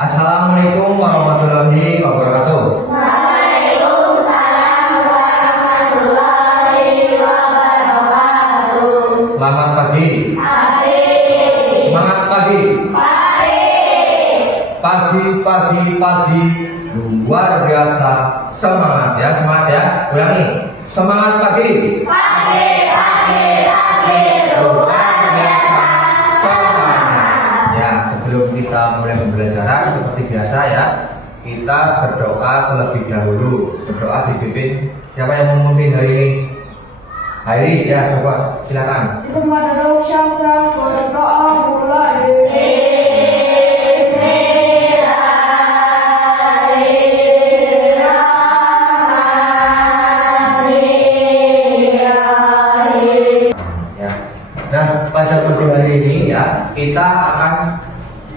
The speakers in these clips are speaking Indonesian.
Assalamualaikum warahmatullahi wabarakatuh. Waalaikumsalam warahmatullahi wabarakatuh. Selamat pagi. Semangat pagi. Pagi luar biasa semangat ya, semangat ya. Ulangi. Semangat pagi. Luar biasa Semangat. Ya, sebelum kita mulai pembelajaran seperti biasa ya, kita berdoa terlebih dahulu. Berdoa dipimpin siapa yang memimpin hari ini? Hairi ya, coba silakan. Nah, pada pagi hari ini ya, kita akan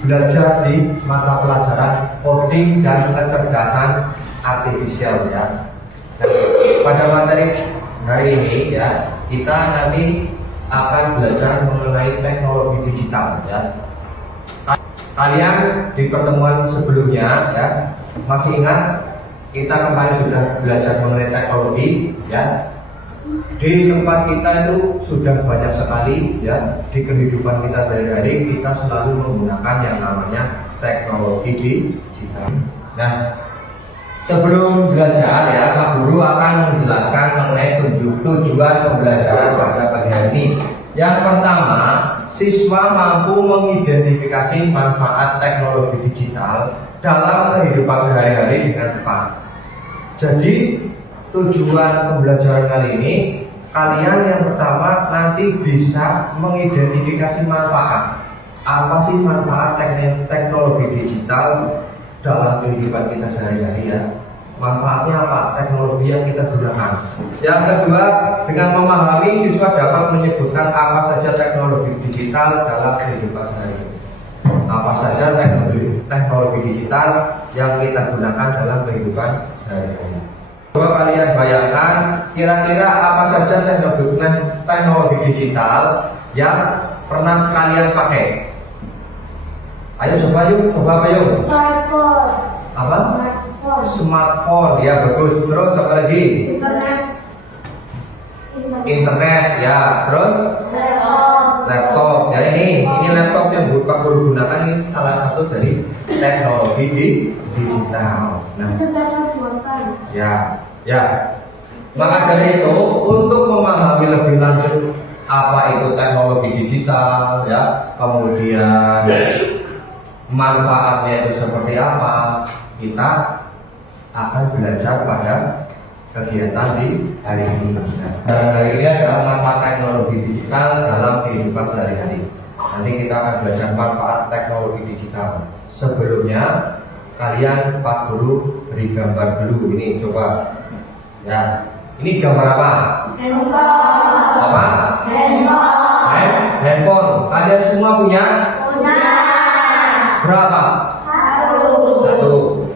belajar di mata pelajaran coding dan kecerdasan artifisial ya. Nah, pada materi hari ini ya, kita nanti akan belajar mengenai teknologi digital ya. Kalian di pertemuan sebelumnya ya, masih ingat kita kemarin sudah belajar mengenai teknologi ya. Di tempat kita itu sudah banyak sekali ya, di kehidupan kita sehari-hari kita selalu menggunakan yang namanya teknologi digital. Nah, sebelum belajar ya, Pak Guru akan menjelaskan mengenai tujuan pembelajaran pada pagi hari ini. Yang pertama, siswa mampu mengidentifikasi manfaat teknologi digital dalam kehidupan sehari-hari dengan tepat. Jadi tujuan pembelajaran kali ini, kalian yang pertama nanti bisa mengidentifikasi manfaat. Apa sih manfaat teknologi digital dalam kehidupan kita sehari-hari ya? Manfaatnya apa? Teknologi yang kita gunakan. Yang kedua, dengan memahami siswa dapat menyebutkan apa saja teknologi digital dalam kehidupan sehari-hari. Apa saja teknologi digital yang kita gunakan dalam kehidupan sehari-hari. Coba kalian bayangkan kira-kira apa saja teknologi digital yang pernah kalian pakai. Ayo coba yuk, coba apa yuk? Smartphone. Apa? Smartphone ya, bagus. Terus apa lagi? Internet ya. Terus laptop ya, ini laptop yang Pak Guru gunakan ini salah satu dari teknologi digital. Nah, ya. Maka dari itu, untuk memahami lebih lanjut apa itu teknologi digital ya, kemudian manfaatnya itu seperti apa, kita akan belajar pada kegiatan di hari ini. Dan hari ini adalah manfaat teknologi digital dalam kehidupan sehari-hari. Nanti kita akan belajar manfaat teknologi digital. Sebelumnya kalian Pak Guru beri gambar dulu. Ini coba ya. Ini gambar apa? Apa? Handphone. Kalian semua punya? Berapa?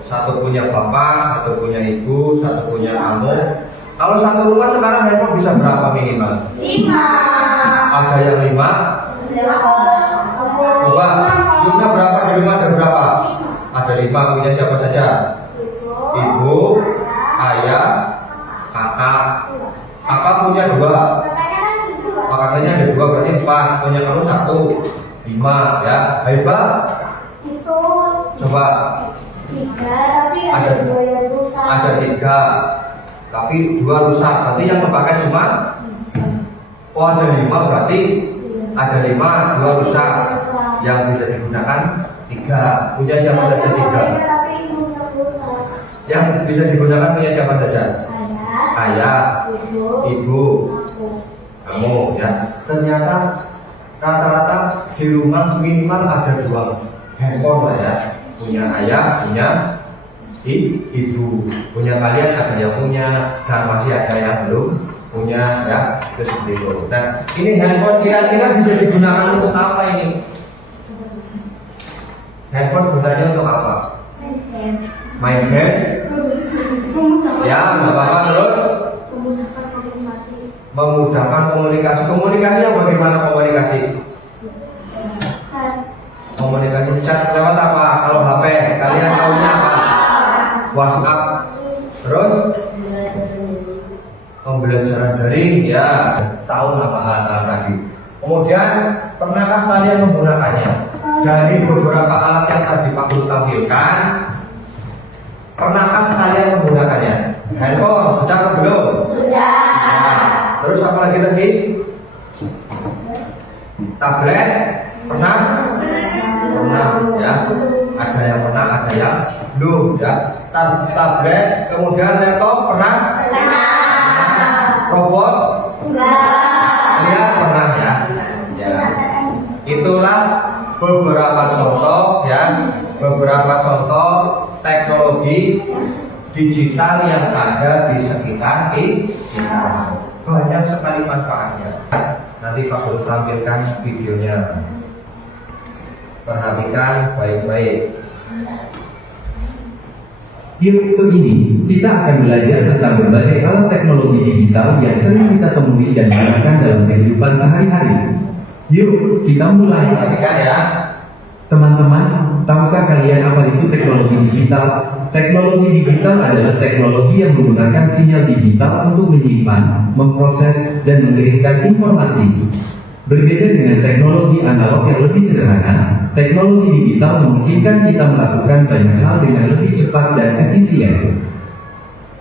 Satu punya bapak, satu punya ibu, satu punya kamu. Kalau satu rumah sekarang handphone bisa berapa minimal? 5. Ada yang 5? Coba, jumlah berapa di rumah ada berapa? Ada 5, punya siapa saja? Ibu, ayah, kakak. Kakak punya 2. Kakaknya ada 2, berarti 4. Punya kamu 1, 5 ya. Hebat. Coba. Ada 3, tapi 2 rusak. Berarti yang terpakai cuma ada 5, berarti ada 5, 2 rusak. Yang bisa digunakan 3. Punya siapa saja 3? Yang bisa digunakan punya siapa saja? Ayah, ibu, kamu ya. Ternyata rata-rata di rumah minimal ada 2 handphone lah ya. Punya ayah, punya ibu. Punya kalian ada yang punya, dan masih ada yang belum punya ya. Itu seperti itu. Nah, ini handphone kira-kira bisa digunakan untuk apa ini? Handphone gunanya untuk apa? Main game? Ya, nggak apa-apa. Terus memudahkan komunikasi. Komunikasinya bagaimana komunikasi? Komunikasi chat lewat apa? Kalau HP WhatsApp, terus pembelajaran daring, ya tahu apa alat tadi. Kemudian pernahkah kalian menggunakannya? Dari beberapa alat yang tadi Pak Guru tampilkan, pernahkah kalian menggunakannya? Handphone sudah atau belum? Sudah. Nah, terus apa lagi tadi? Tablet pernah? Pernah, ya. Ada yang pernah, ada yang belum, ya. Tablet, kemudian laptop pernah? Pernah. Robot? Enggak. Lihat pernah, ya. Ya. Itulah beberapa contoh, ya, beberapa contoh teknologi digital yang ada di sekitar kita. Banyak sekali manfaatnya. Nanti Pak Guru tampilkan videonya. Perhatikan baik-baik. Di waktu ini, kita akan belajar tentang berbagai alat teknologi digital yang sering kita temui dan gunakan dalam kehidupan sehari-hari. Yuk, kita mulai. Perhatikan, ya. Teman-teman, tahukah kalian apa itu teknologi digital? Teknologi digital adalah teknologi yang menggunakan sinyal digital untuk menyimpan, memproses, dan mengirimkan informasi. Berbeda dengan teknologi analog yang lebih sederhana, teknologi digital memungkinkan kita melakukan banyak hal dengan lebih cepat dan efisien.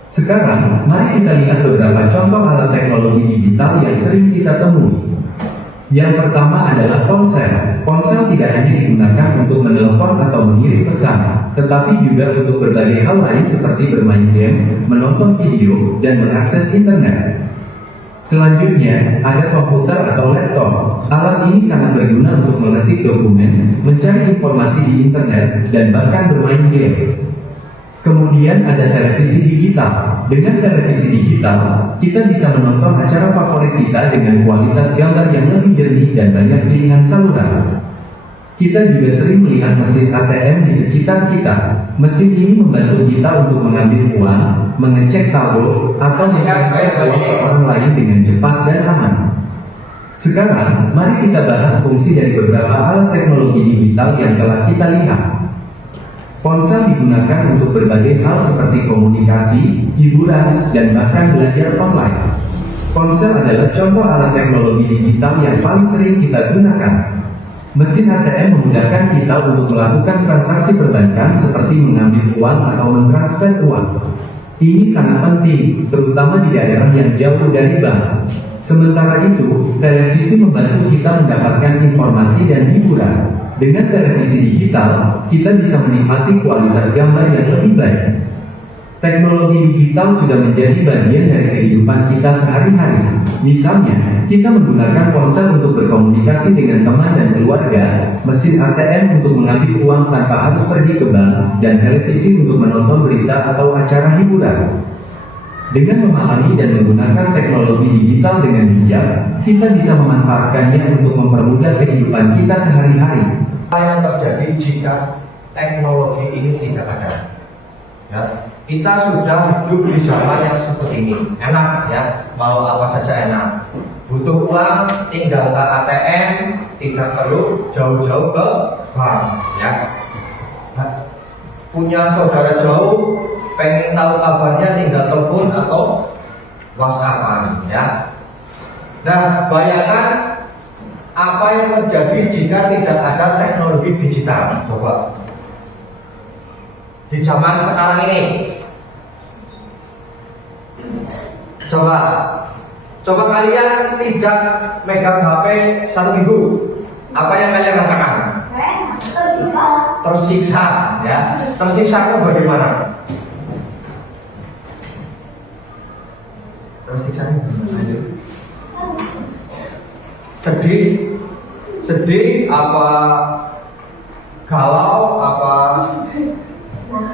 Sekarang, mari kita lihat beberapa contoh alat teknologi digital yang sering kita temui. Yang pertama adalah ponsel. Ponsel tidak hanya digunakan untuk menelpon atau mengirim pesan, tetapi juga untuk berbagai hal lain seperti bermain game, menonton video, dan mengakses internet. Selanjutnya, ada komputer atau laptop. Alat ini sangat berguna untuk mengetik dokumen, mencari informasi di internet, dan bahkan bermain game. Kemudian ada televisi digital. Dengan televisi digital, kita bisa menonton acara favorit kita dengan kualitas gambar yang lebih jernih dan banyak pilihan saluran. Kita juga sering melihat mesin ATM di sekitar kita. Mesin ini membantu kita untuk mengambil uang, mengecek saldo, atau mentransfer uang ke orang lain dengan cepat dan aman. Sekarang, mari kita bahas fungsi dari beberapa alat teknologi digital yang telah kita lihat. Ponsel digunakan untuk berbagai hal seperti komunikasi, hiburan, dan bahkan belajar online. Ponsel adalah contoh alat teknologi digital yang paling sering kita gunakan. Mesin ATM memudahkan kita untuk melakukan transaksi perbankan seperti mengambil uang atau mentransfer uang. Ini sangat penting, terutama di daerah yang jauh dari bank. Sementara itu, televisi membantu kita mendapatkan informasi dan hiburan. Dengan televisi digital, kita bisa menikmati kualitas gambar yang lebih baik. Teknologi digital sudah menjadi bagian dari kehidupan kita sehari-hari. Misalnya, kita menggunakan ponsel untuk berkomunikasi dengan teman dan keluarga, mesin ATM untuk mengambil uang tanpa harus pergi ke bank, dan televisi untuk menonton berita atau acara hiburan. Dengan memahami dan menggunakan teknologi digital dengan bijak, kita bisa memanfaatkannya untuk mempermudah kehidupan kita sehari-hari. Apa yang terjadi jika teknologi ini tidak ada? Ya, kita sudah hidup di zaman yang seperti ini, enak ya, mau apa saja enak. Butuh uang, tinggal ke ATM, tidak perlu jauh-jauh ke bank. Ya, punya saudara jauh, pengen tahu kabarnya, tinggal telepon atau WhatsApp-an. Ya, nah bayangkan apa yang terjadi jika tidak ada teknologi digital. Coba di zaman sekarang ini, coba kalian tidak megang HP 1 minggu, apa yang kalian rasakan? Tersiksa, ya. Tersiksanya bagaimana? Tersiksanya bagaimana? Sedih, apa galau, apa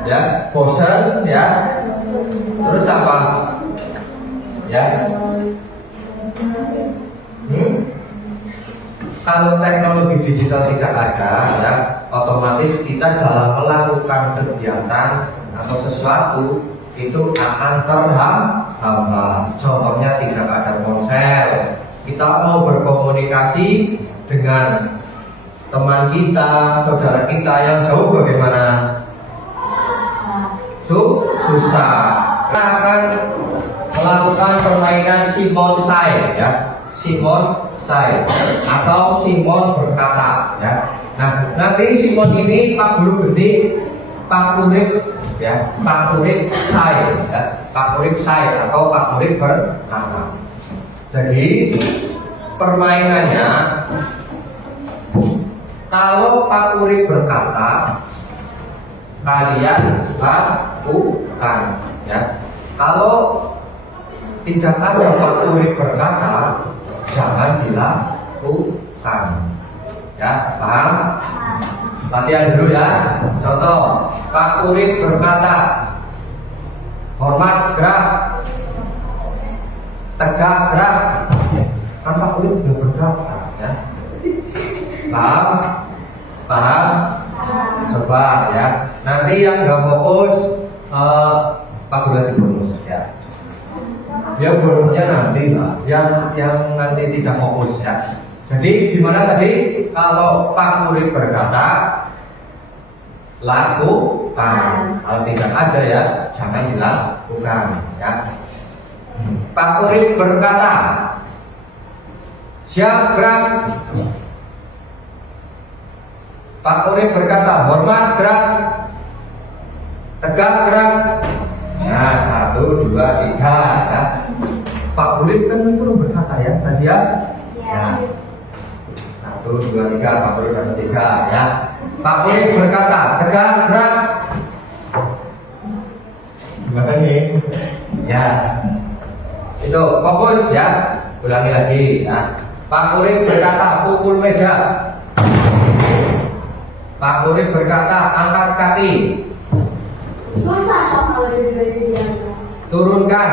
ya, bosan, ya, terus apa, ya, kalau teknologi digital tidak ada, ya, otomatis kita dalam melakukan kegiatan atau sesuatu itu akan terhambat. Contohnya tidak ada ponsel, kita mau berkomunikasi dengan teman kita, saudara kita yang jauh bagaimana? susah. Kita akan melakukan permainan Simon Say ya, Simon Say atau Simon berkata ya. Nah, nanti Simon ini Pak Guru beri Pak Kurik ya, Pak Kurik Say ya, Pak Kurik Say atau Pak Kurik berkata. Jadi permainannya, kalau Pak Kurik berkata, kalian lakukan ya. Kalau tidak ada Pak Kurik berkata, jangan dilakukan ya, paham? Latihan dulu ya. Contoh, Pak Kurik berkata, hormat gerak, tegak gerak. Kan Pak Kurik sudah berkata ya. Paham? Paham? Coba ya. Nanti yang nggak fokus, Pak Guru kasih bonus ya. Ya bonusnya nanti lah. Yang nanti tidak fokus ya. Jadi gimana tadi? Kalau Pak Kurik berkata, lakukan. Kalau tidak ada ya, jangan dilakukan ya. Pak Kurik berkata, siap gerak. Pak Kurik berkata, hormat gerak, tegak gerak. Nah, 1, 2, 3 ya. Pak Kurik kan belum berkata ya tadi ya. Ya. 1, 2, 3, Pak Kurik dapat 3 ya. Pak Kurik berkata, tegak gerak. Gimana nih? Ya. Itu fokus ya. Ulangi lagi ya. Pak Kurik berkata, pukul meja. Pak Kurik berkata, angkat kaki. Susah dong kalau diberi dia. Turunkan.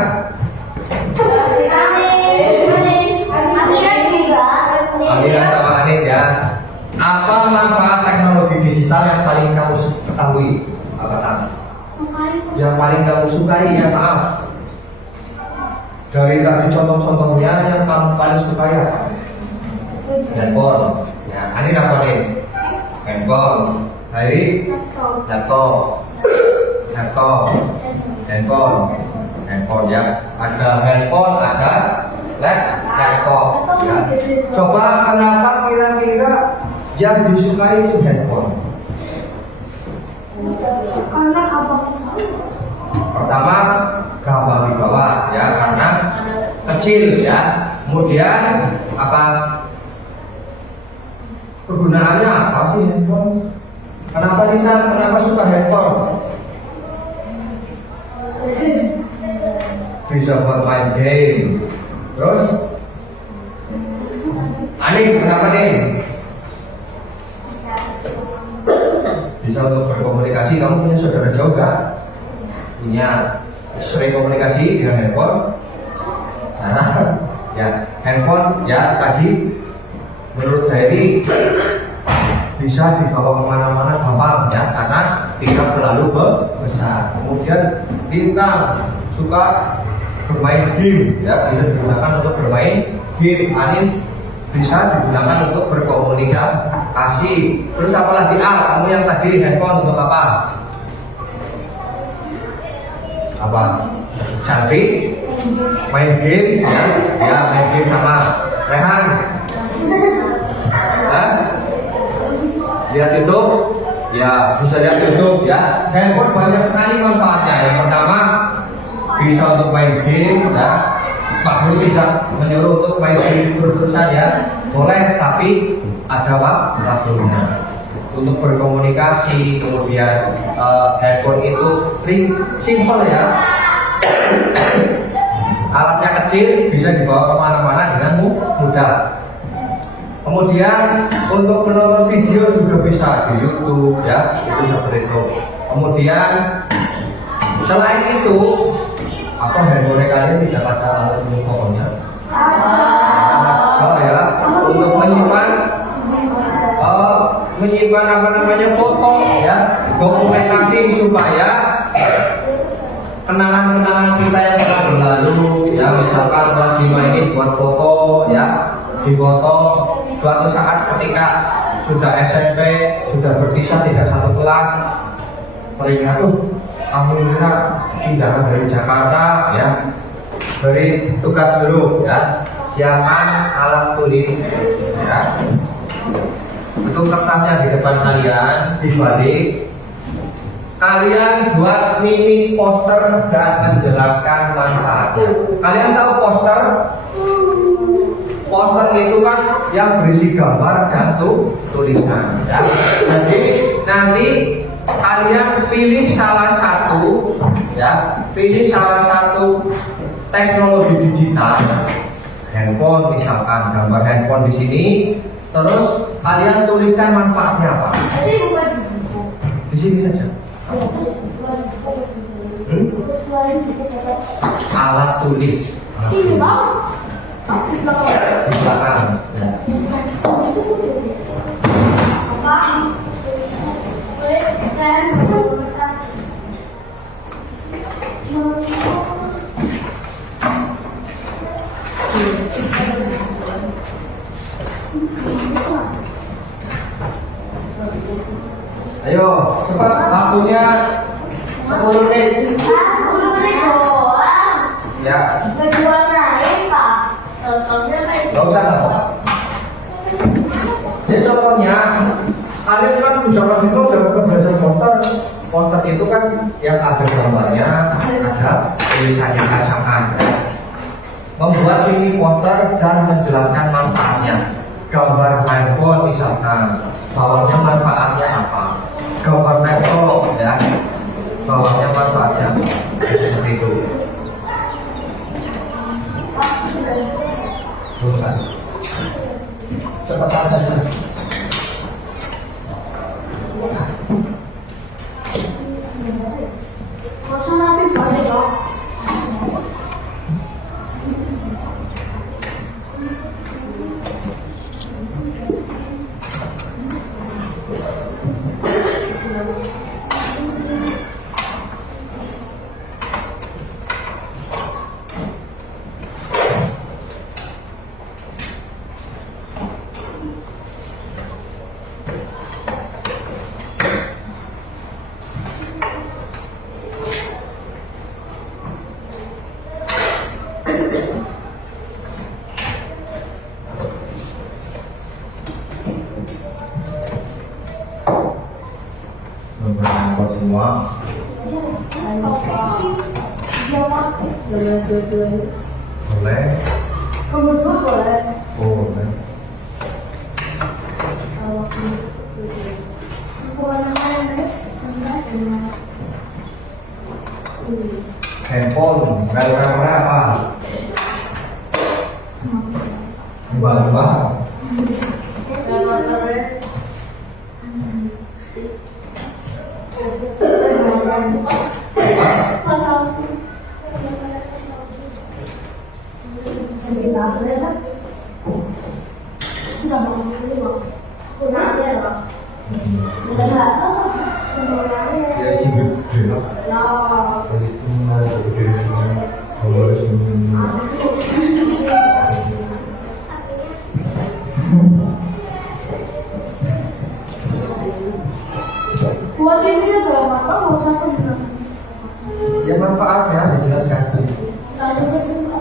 Amira sama Anit ya. Apa manfaat teknologi digital yang paling kamu ketahui? Apa tahu? Yang paling kamu sukai ya, maaf. Dari tadi contoh-contohnya yang kamu paling sukai apa? Handphone. Ya, Anit apa nih? Handphone. Hari? Laptop. Laptop. Handphone. Handphone ya. Ada handphone, ada laptop. Ya. Coba kenapa kira-kira yang disukai itu handphone? Karena abang Pertama, gampang dibawa ya, karena kecil ya. Kemudian apa? Kegunaannya apa sih handphone? Kenapa suka handphone? Bisa buat main game. Terus Ani kenapa nih? Bisa untuk berkomunikasi. Kamu punya saudara jauh gak? Punya. Sering komunikasi dengan handphone? Nah, ya handphone ya tadi menurut Dairi bisa dibawa kemana-mana gampang ya, karena tidak terlalu besar. Kemudian bintang suka bermain game ya, bisa digunakan untuk bermain game. Anin bisa digunakan untuk berkomunikasi. Terus apalagi kamu yang tadi handphone untuk apa? Apa? Selfie, main game ya, main game sama Rehan. Lihat YouTube, ya bisa lihat YouTube ya. Handphone banyak sekali manfaatnya. Yang pertama bisa untuk main game ya. Pak Guru bisa menyuruh untuk main game terus-terusan ya. Boleh, tapi ada waktunya. Untuk berkomunikasi, kemudian handphone itu simple ya. Alatnya kecil, bisa dibawa kemana-mana dengan mudah. Kemudian untuk menonton video juga bisa di YouTube ya, itu seperti itu. Kemudian selain itu, apa handphone kalian tidak ada alat mikrofonnya? Oh ya, untuk menyimpan apa namanya foto ya, dokumentasi supaya kenangan-kenangan kita yang telah berlalu ya, misalkan kelas 5 ini buat foto ya, di foto suatu saat ketika sudah SMP, sudah berpisah tidak satu kelas, teringat Alhamdulillah pindahan dari Jakarta ya. Beri tugas dulu ya. Siapkan alat tulis ya. Itu kertasnya di depan kalian, dibalik. Kalian buat mini poster dan menjelaskan manfaatnya. Kalian tahu poster? Poster itu kan yang berisi gambar dan tulisan ya. Jadi nanti kalian pilih salah satu ya, pilih salah satu teknologi digital, handphone misalkan, gambar handphone di sini, terus kalian tuliskan manfaatnya apa? Jadi bukan di buku. Di sini saja. Alat tulis. Sini bang. Di belakang. Ya. Apa? Ayo, cepat waktunya 10 menit. 10 menit doang. Ya, Kedua terakhir pak. Contohnya kayak nggak usah lah. Jadi contohnya, kalian kan udah pasti tahu udah belajar poster. Poster itu kan yang ada gambarnya, ada tulisannya kacangan. Membuat ini poster dan menjelaskan manfaatnya. Gambar handphone misalkan, bawahnya manfaatnya apa? Gambar laptop ya, bawahnya manfaatnya seperti itu. Bukan. Cepat saja. Masa nanti balik dong. Beberapa semua. Boleh. Kamu dua boleh. Oh, boleh. Handphone, gambar apa? Gambar. Ya sih gede lah. Dari semua, dari semua, dari semua. Buat isinya berapa? Nggak usah penjelasan. Ya manfaatnya dijelaskan. Tadi kan semua.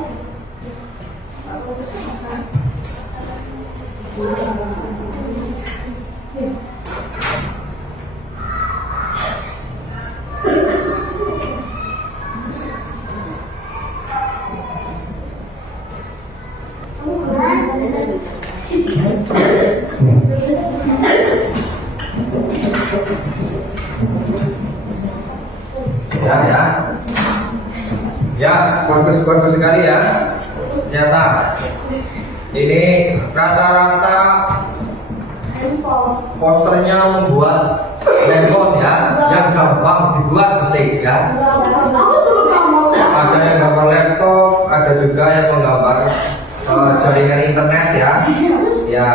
Aku bisa pesan. Ya, bagus sekali ya. Ternyata ini rata-rata posternya membuat handphone ya, yang gampang dibuat mesti ya. Aku juga kamu. Ada yang gambar laptop, ada juga yang menggambar jaringan internet ya. Ya,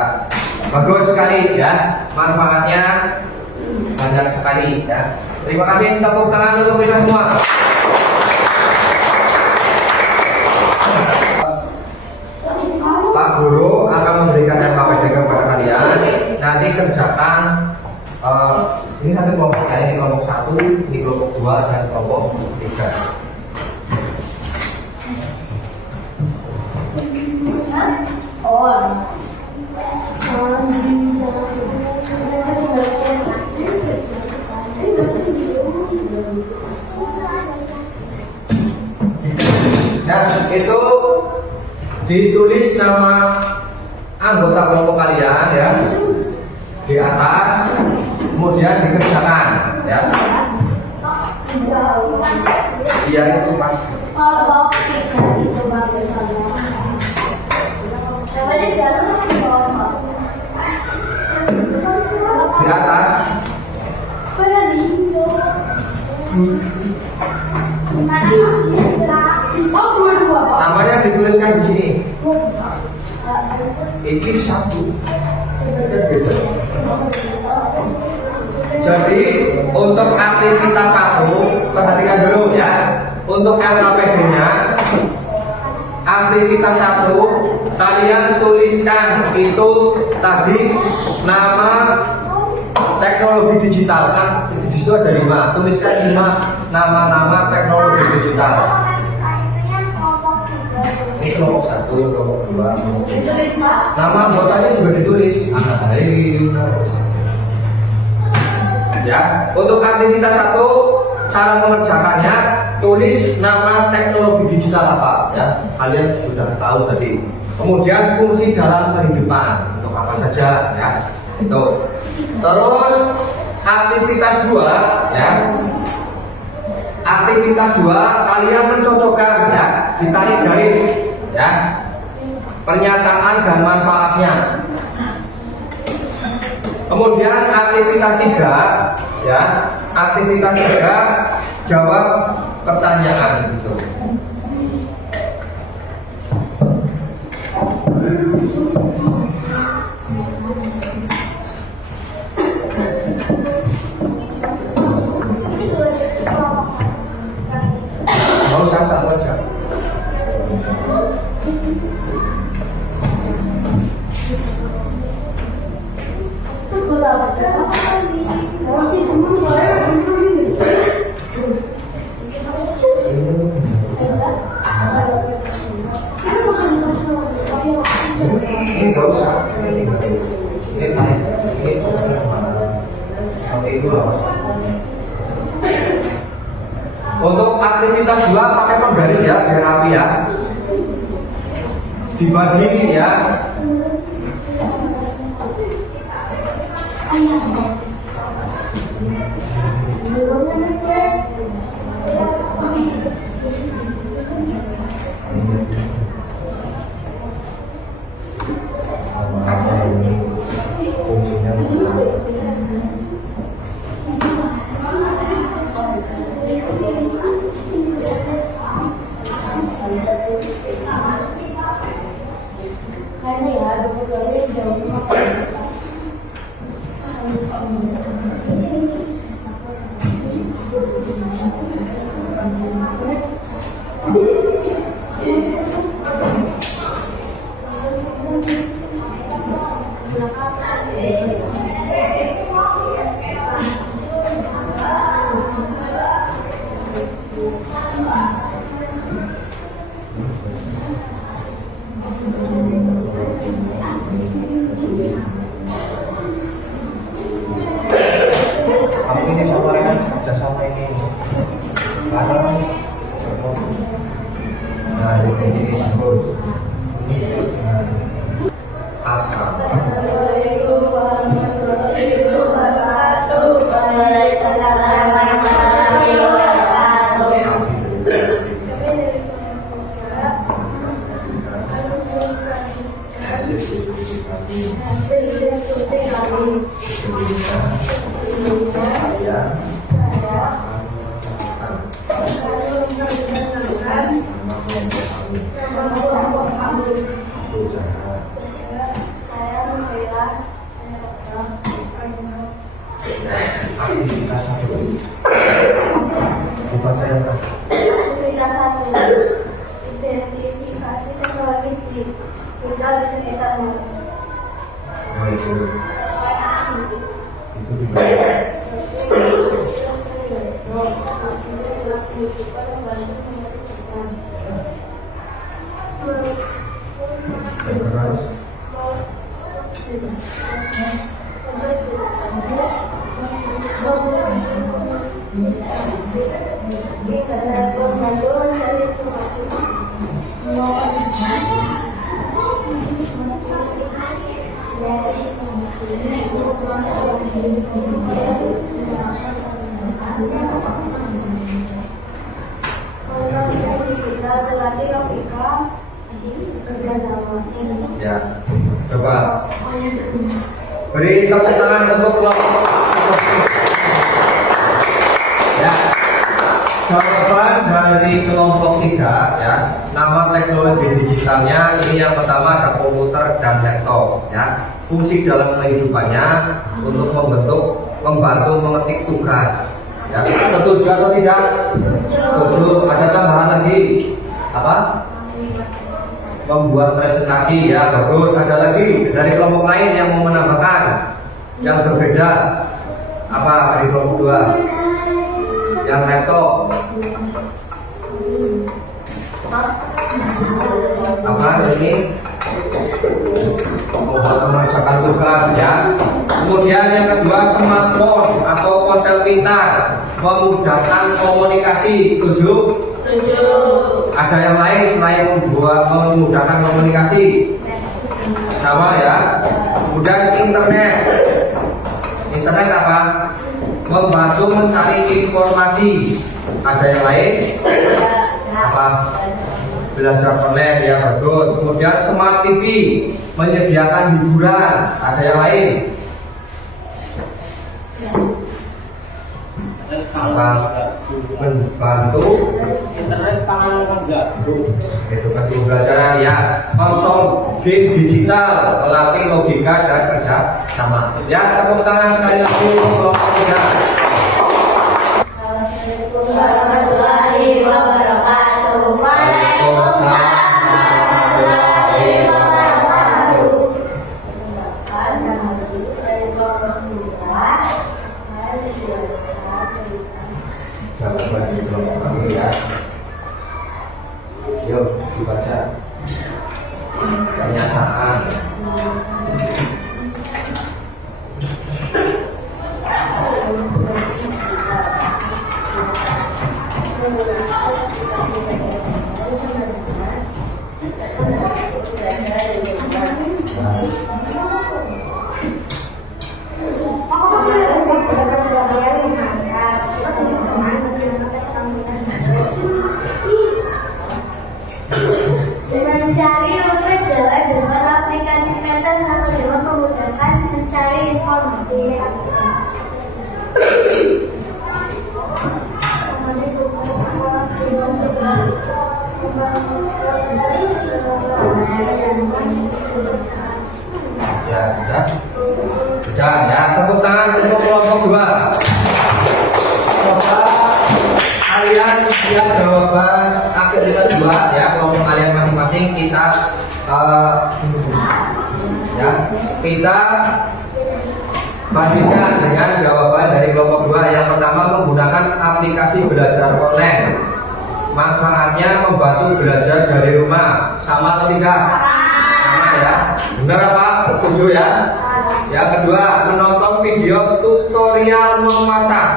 bagus sekali ya. Manfaatnya banyak sekali ya. Terima kasih, tepuk tangan untuk kita semua. Pak Guru akan memberikan LKPDK kepada kalian. Nanti kerjakan ini satu kelompok ya, ini kelompok 1, ini kelompok 2 dan kelompok 3. Nah, itu ditulis nama anggota kelompok kalian ya di atas, kemudian dikerjakan ya. Iya itu mas. Di atas. Namanya dituliskan di sini. Ini satu. Jadi untuk aktivitas 1, perhatikan dulu ya. Untuk LKPD-nya, aktivitas 1 kalian tuliskan itu tadi nama teknologi digital kan di situ ada 5. Tuliskan 5 nama-nama teknologi digital. Ini kelompok 1, kelompok 2, kelompok 3. Nama anggotanya juga ditulis. Ya, untuk aktivitas 1 cara mengerjakannya tulis nama teknologi digital apa ya. Kalian sudah tahu tadi. Kemudian fungsi dalam kehidupan untuk apa saja ya. Itu. Terus aktivitas 2 ya. Aktivitas 2 kalian mencocokkan ya, ditarik garis ya. Pernyataan dan manfaatnya. Kemudian aktivitas 3 ya. Aktivitas 3 jawab pertanyaan gitu. Mau satu aja. Ini nggak usah. Ini sampai itu lah. Untuk aktivitas 2 pakai penggaris ya, biar rapi ya. Dibagi ya. Ini sama mereka kerjasama ini bareng. Nah ini terus asal. Aktivitas 1 dibaca yang Aktivitas 1 identifikasi teknologi digital di sekitarmu. Oh, itu dibaca. kehidupan yang baru menentukan. Ya, coba beri tepuk tangan untuk kelompok. Ya, jawaban dari kelompok 3 ya. Nama teknologi digitalnya ini yang pertama ada komputer dan laptop ya. Fungsi dalam kehidupannya untuk membantu mengetik tugas. Ya, setuju atau tidak? Setuju. Ada tambahan lagi apa? Membuat presentasi ya, bagus. Ada lagi dari kelompok lain yang mau menambahkan yang berbeda apa dari kelompok 2 yang laptop apa ini membuat mengerjakan tugas ya. Kemudian yang kedua smartphone atau ponsel pintar memudahkan komunikasi. Setuju? Setuju. Ada yang lain selain memudahkan komunikasi? Sama ya. Kemudian internet apa? Membantu mencari informasi. Ada yang lain? Apa? Belajar online ya, bagus. Kemudian smart TV menyediakan hiburan. Ada yang lain? Apa? Membantu internet pangan gabung. itu kan pembelajaran ya. Konsol game digital melatih logika dan kerja sama ya. Tepuk tangan sekali lagi untuk kelompok 3. Assalamualaikum warahmatullahi wabarakatuh. Waalaikumsalam warahmatullahi wabarakatuh. Perkenalkan, nama saya kelompok 2. Jawaban dari kelompok kami ya. Yuk dibaca pernyataan. Mencari rute jalan dengan aplikasi peta sama dengan memudahkan mencari informasi. Ya, sudah ya. Tepuk tangan untuk kelompok 2. Coba kalian lihat jawaban aktivitas 2 ya, kelompok kalian masing-masing kita kita bandingkan dengan jawaban dari kelompok 2. Yang pertama menggunakan aplikasi belajar online. Manfaatnya membantu belajar dari rumah. Sama atau tidak? Sama ya. Benar apa? Setuju ya? Yang kedua, menonton video tutorial memasak.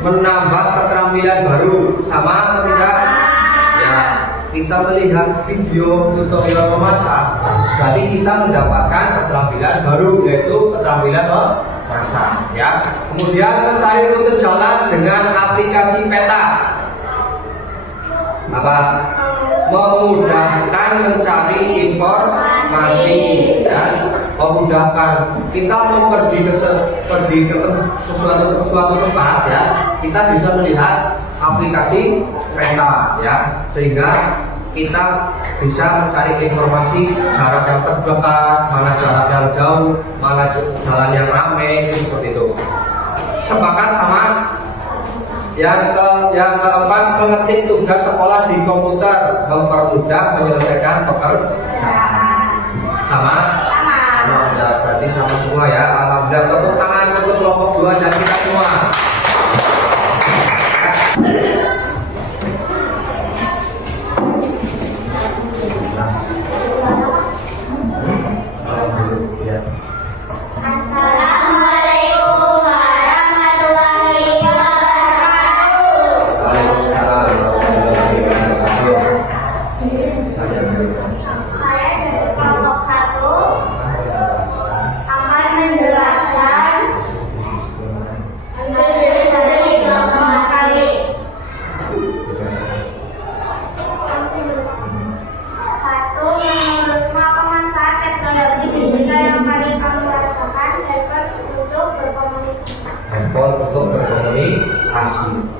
Menambah keterampilan baru. Sama atau tidak? Ya, kita melihat video tutorial memasak, berarti kita mendapatkan keterampilan baru, yaitu keterampilan memasak ya. Kemudian mencari rute jalan dengan aplikasi peta. Apa? Memudahkan mencari informasi ya. Memudahkan kita mau pergi ke suatu tempat ya, kita bisa melihat aplikasi peta ya, sehingga kita bisa mencari informasi jarak yang terdekat, mana jarak yang jauh, mana jalan yang ramai, seperti itu. Sepakat sama? Yang keempat, mengetik tugas sekolah di komputer mempermudah menyelesaikan pekerjaan. Sama? Sama. Ya, berarti sama semua ya. Alhamdulillah, tepuk tangan untuk kelompok 2 dan kita semua.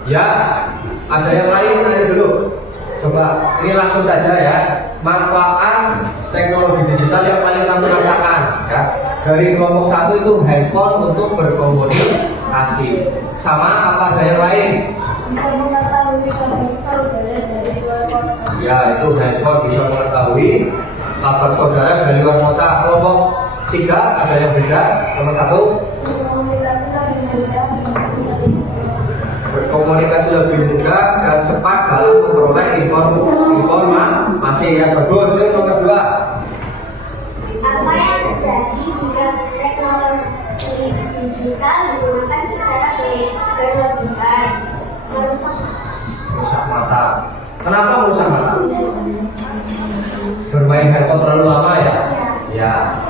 Ya, ada yang lain nanti dulu. Coba, ini langsung saja ya. Manfaat teknologi digital yang paling kamu rasakan ya. Dari kelompok 1 itu handphone untuk berkomunikasi. Sama apa ada yang lain? Bisa mengetahui kabar saudara dari luar kota. Ya, itu handphone bisa mengetahui kabar saudara dari luar kota. Kelompok 3 ada yang beda. Nomor 1 berkomunikasi lebih mudah dan cepat dalam memperoleh informasi. Ya, bagus. Itu nomor 2. Apa yang terjadi jika teknologi digital digunakan secara berlebihan? Rusak mata. Kenapa rusak mata? Bermain handphone terlalu lama ya? Ya.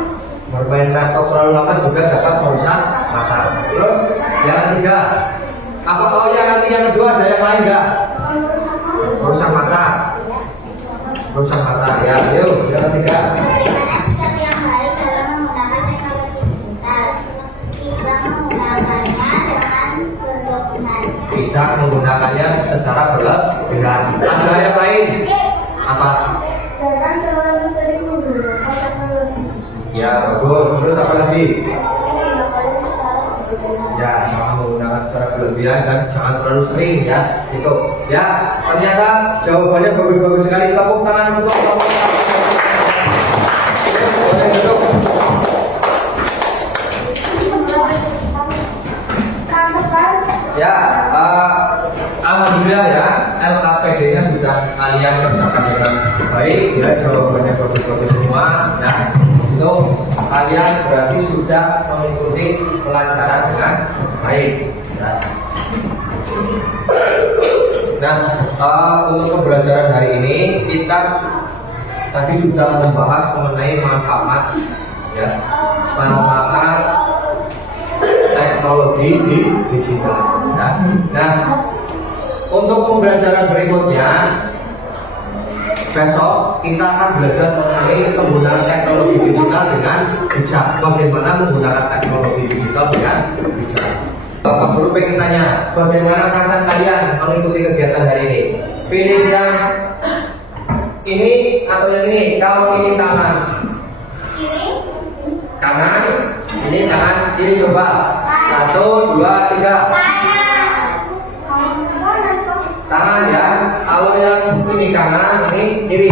Bermain laptop terlalu lama juga dapat merusak mata. Terus yang ketiga, apa nanti yang kedua ada yang lain enggak? Rusak mata. Rusak mata ya. Yuk, yang ketiga. Bagaimana sikap yang baik dalam menggunakan teknologi digital? Tidak menggunakannya dengan berlebihan. Tidak menggunakannya secara berlebihan. Ada yang lain? Apa? Jangan terlalu sering menggunakan teknologi. Ya, bagus. Terus apa lagi? Menggunakannya secara berlebihan. Ya, jangan menggunakan secara berlebihan dan jangan terlalu sering ya. Itu. Ya, ternyata jawabannya bagus-bagus sekali. Tepuk tangan untuk kamu. Boleh duduk. Ya, alhamdulillah ya, LKPD-nya sudah kalian kerjakan dengan baik. Ya, jawabannya bagus-bagus semua. Ya, itu kalian berarti sudah mengikuti pelajaran dengan baik. Ya. Nah, untuk pembelajaran hari ini kita tadi sudah membahas mengenai manfaat, ya, manfaat teknologi di digital. Nah, untuk pembelajaran berikutnya besok kita akan belajar mengenai penggunaan teknologi digital dengan bijak. Bagaimana menggunakan teknologi digital dengan bijak. Bapak Guru pengen tanya, bagaimana perasaan kalian mengikuti kegiatan hari ini? Pilih yang ini atau yang ini? Kalau ini kanan, kanan, ini kanan, ini coba. 1, 2, 3. Tangan ya. Kalau yang ini kanan, ini kiri.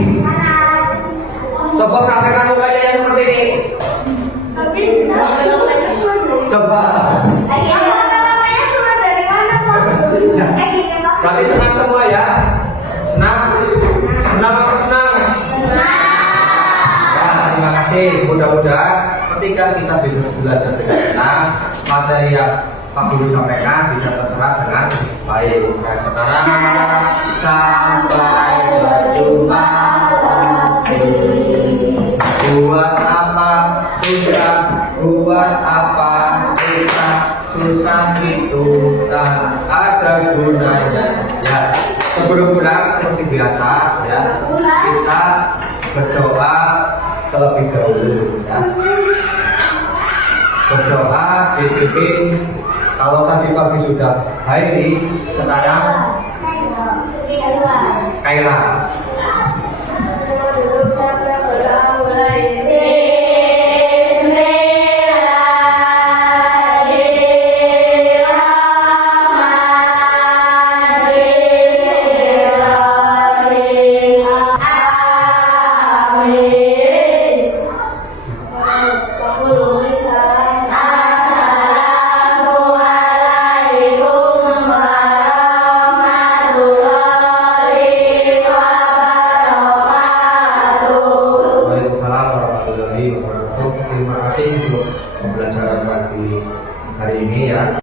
Coba praktekkan mukanya yang seperti ini. Coba. Berarti senang semua ya? Senang? Senang apa senang? Ya, terima kasih. Mudah-mudahan ketika kita bisa belajar dengan senang, materi yang Pak Guru sampaikan bisa terserap dengan baik. Nah, sekarang sampai berjumpa lagi. Buat apa susah? Buat apa susah? Susah itu tak ada gunanya. Ya, sebelum pulang seperti biasa ya, kita berdoa terlebih dahulu ya. Berdoa dipimpin. Kalau tadi pagi sudah Hairi, sekarang Kaila. Terima kasih untuk pembelajaran pagi hari ini ya.